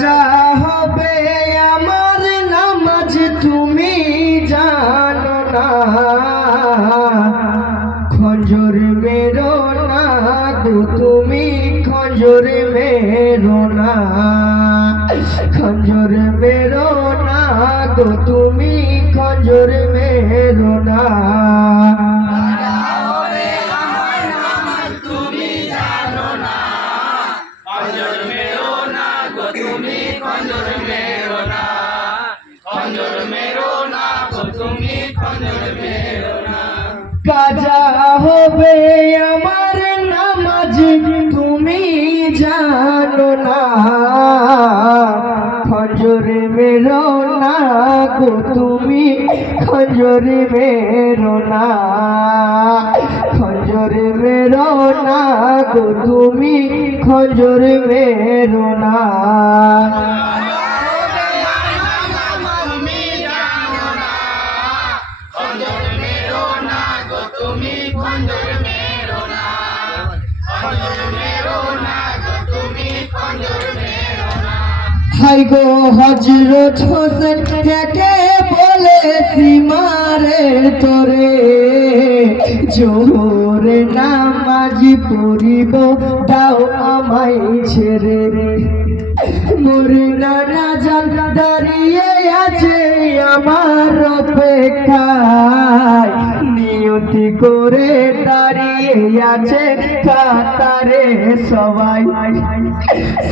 যা হবে আমার নামাজ তুমি জানো না, খঞ্জর মেরো না গো তুমি, খঞ্জর মেরো না, খঞ্জর মেরো না গো তুমি, খঞ্জর মেরো না। কাজা হবে আমার নামাজ তুমি জানো না, খঞ্জর মেরো না গো তুমি, খঞ্জর মেরো না, খঞ্জর মেরো না গো তুমি, খঞ্জর মেরো না। হাই গো হযরত হোসেন কে বলেছি মারে তোরে, জোহরে নামাজ পড়িব দাও আমায় ছেড়ে, মোরে নানা জান দাঁড়িয়ে আছে আমার অপেক্ষায়, নিয়তি করে দাঁড়িয়ে আছে কাতারে সবাই,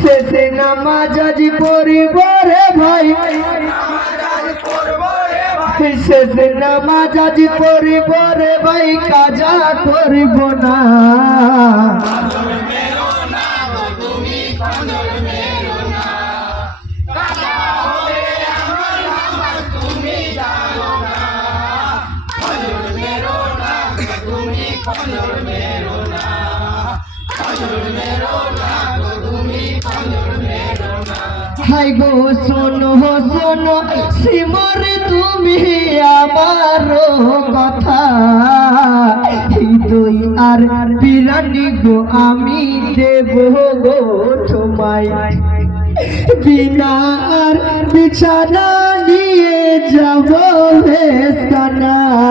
শেষে নামাজ আজ পড়িব রে ভাই, শেষে নামাজ আজ পড়িব রে ভাই, কাজা করিব না। হাই গো শোনো শোনো সিমর তুমি আমার কথা, হৃদয় আর বিরানি গো আমি দেব গো তোমায়, বিনা আর বিছানা নিয়ে যাব বেস্তানায়,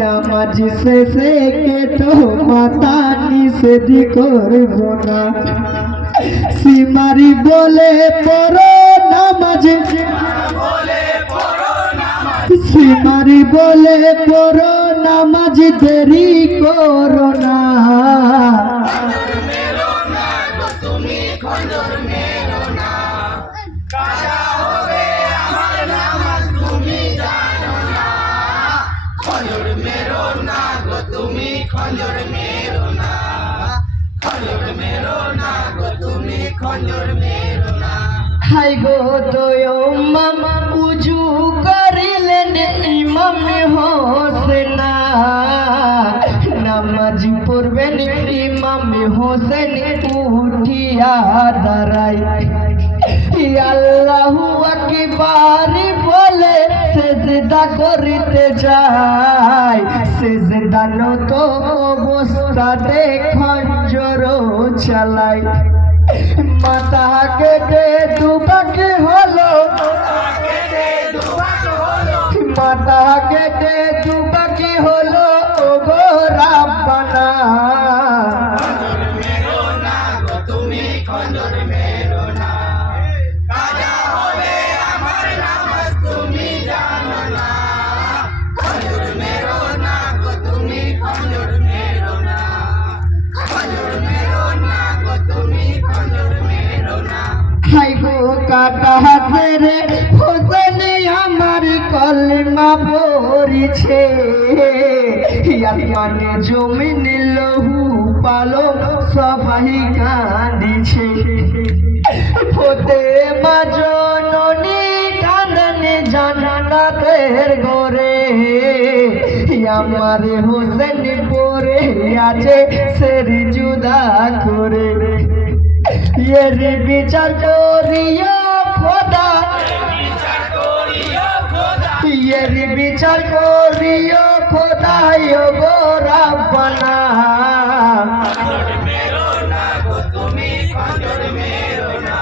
নামাজ শেষে কেটো মাথা নিষেধ করব না, সিমারি বলে পড়ো নামাজ, সিমারি বলে পড়ো নামাজ দেরি করো না। হাই গো দয়াম উজু করিলেন ইমাম হোসেন, নামাজ পড়বেন ইমাম হোসেন উঠিয়া দাঁড়াই, আল্লাহু আকবার বলে সিজদা করিতে যায়, সিজদা নত অবস্থাতে খঞ্জর চালাই, মাথা কেটে দুবাকে হলো, মাথা কেটে দুবাকে হলো ও গো রাব্বানা। হাই গো কাটা হাসরে হোসেন আমার কলমা পড়িছে, আসমানে জমিন লহু পালো সবাই কাঁদিছে, ফতে মা জননী কাঁদন জান্নাতের ঘরে, আমার হোসেন পড়ে আছে সের জুদা করে, এর বিচার করিও খোদা, এর বিচার করিও খোদা গো রাব্বানা। মেরো না গো তুমি খঞ্জর মেরো না।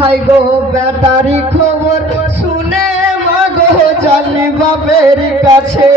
হাই গো বেটারি খবর শুনে মাগো জানি বাপের কাছে।